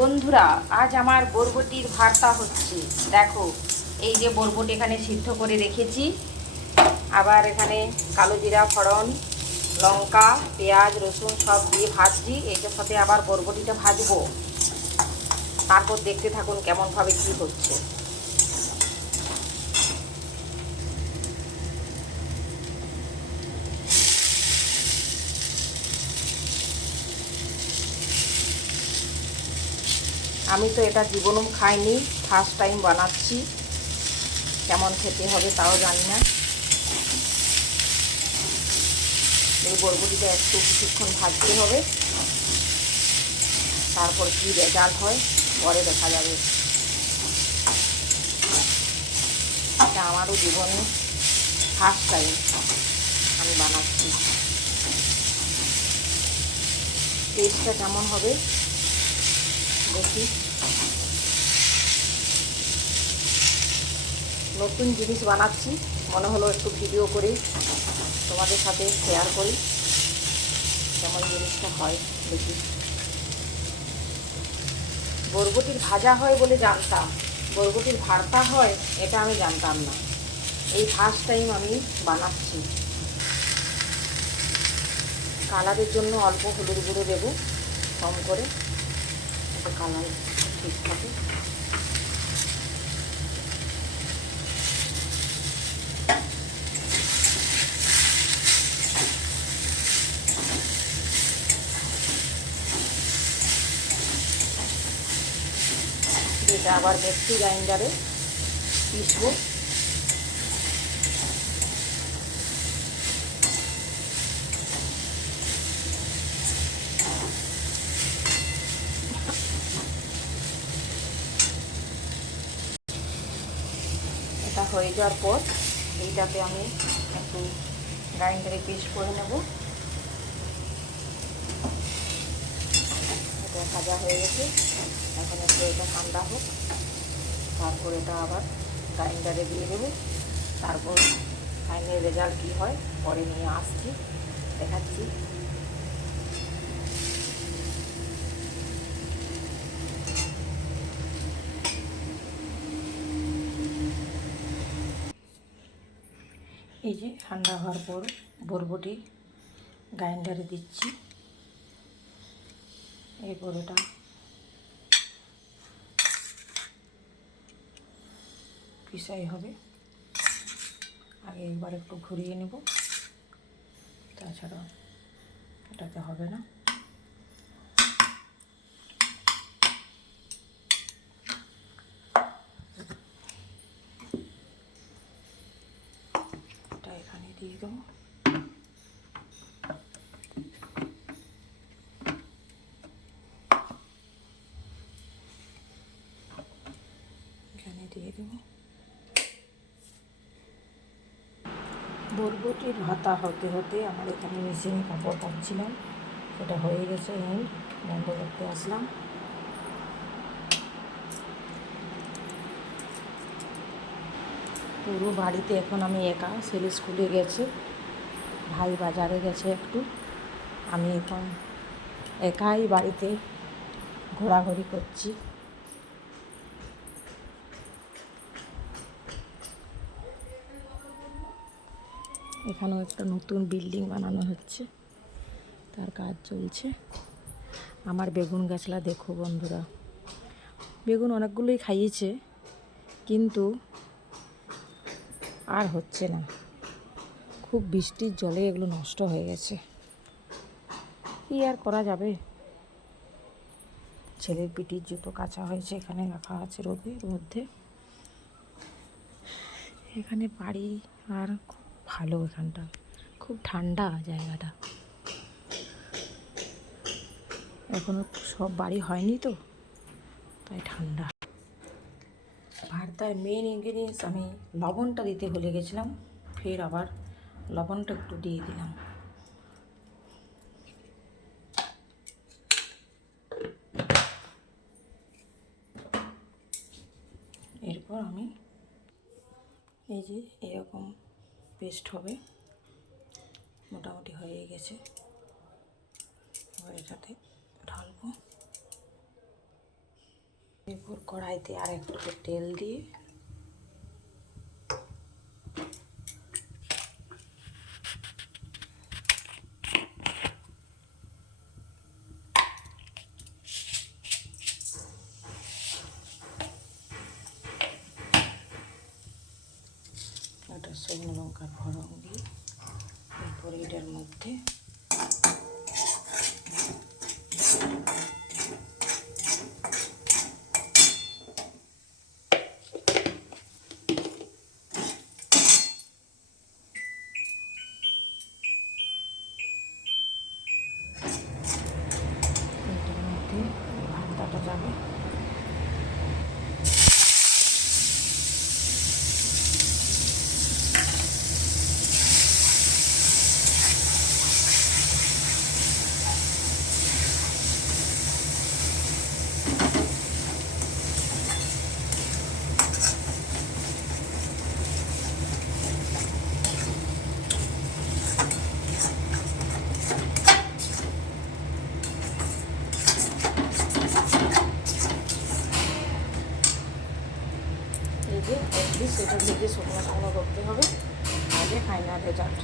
বন্ধুরা, আজ আমার বরবটির ভর্তা হচ্ছে। দেখো, এই যে বরবটি এখানে সিদ্ধ করে রেখেছি, আবার এখানে কালো জিরা ফোড়ন, লঙ্কা, পেঁয়াজ, রসুন সব দিয়ে ভাজছি। এটার সাথে আবার বরবটিটা ভাজবো। তারপর দেখতে থাকুন কেমনভাবে কী হচ্ছে। আমি তো এটা জীবনেও খাইনি, ফার্স্ট টাইম বানাচ্ছি। কেমন খেতে হবে তাও জানি না। এই বরবটিটা একটু কিছুক্ষণ ভাজতে হবে, তারপর কী রেজাল্ট হয় পরে দেখা যাবে। এটা আমারও জীবনে ফার্স্ট টাইম আমি বানাচ্ছি। টেস্টটা কেমন হবে দেখি। নতুন জিনিস বানাচ্ছি, মনে হলো একটু ভিডিও করে তোমাদের সাথে শেয়ার করি কেমন জিনিসটা হয় দেখি। বরবটির ভাজা হয় বলে জানতাম, বরবটির ভর্তা হয় এটা আমি জানতাম না। এই ফার্স্ট টাইম আমি বানাচ্ছি। কালারের জন্য অল্প হলুদ গুঁড়ো দেবো কম করে, যাতে কালার ঠিক থাকে। এটা আবার মিক্সি গ্রাইন্ডারে পিসবো। এটা হয়ে যাওয়ার পর এইটাতে আমি একটু গ্রাইন্ডারে পেস্ট করে নেব। এটা ভাজা হয়ে গেছে, এখন একটু এটা ঠান্ডা হোক, তারপর এটা আবার গ্রাইন্ডারে দিয়ে দেবো। তারপর ফাইনাল রেজাল্ট কী হয় পরে নিয়ে আসছি, দেখাচ্ছি। এই যে ঠান্ডা হওয়ার পর বরবটি গ্রাইন্ডারে দিচ্ছি। এরপর এটা পিসাই হবে। আগে একবার একটু ঘুরিয়ে নেব, তাছাড়া এটাতে হবে না। এটা এখানে দিয়ে দেবো। এখানে দিয়ে দেবো। বরবটির ভর্তা হতে হতে আমার এখানে মেশিনে কাপড় কাচ্ছিলাম, সেটা হয়ে গেছে, আমি বন্ধ করতে আসলাম। পুরো বাড়িতে এখন আমি একা। ছেলে স্কুলে গেছে, ভাই বাজারে গেছে একটু। আমি এখন একাই বাড়িতে ঘোরাঘুরি করছি। এখানেও একটা নতুন বিল্ডিং বানানো হচ্ছে, তার কাজ চলছে। আমার বেগুন গাছলা দেখো বন্ধুরা, বেগুন অনেকগুলোই খাইয়েছে, কিন্তু আর হচ্ছে না। খুব বৃষ্টির জলে এগুলো নষ্ট হয়ে গেছে, কী আর করা যাবে। ছেলের পিটির জুতো কাচা হয়েছে, এখানে রাখা আছে রোদের মধ্যে। এখানে বাড়ি আর খুব ভালো, এখানটা খুব ঠান্ডা জায়গাটা। এখনও সব বাড়ি হয়নি তো, তাই ঠান্ডা। ভর্তার মেন ইনগ্রিডিয়েন্টস আমি লবণটা দিতে ভুলে গেছিলাম, ফের আবার লবণটা একটু দিয়ে দিলাম। এরপর আমি এই যে এরকম পেস্ট হবে, মোটামুটি হয়ে গেছে। এবার এটাতে ঢালবো। এরপর কড়াইতে আর একটু তেল দিয়ে একটা শুকনো লঙ্কা ফোড়ন দিই। এরপর এটার মধ্যে ভর্তাটা যাবে। এই যে সেটা ভেজে শুকনো শুকনো করতে হবে, আগে ফাইনাল রেজাল্ট।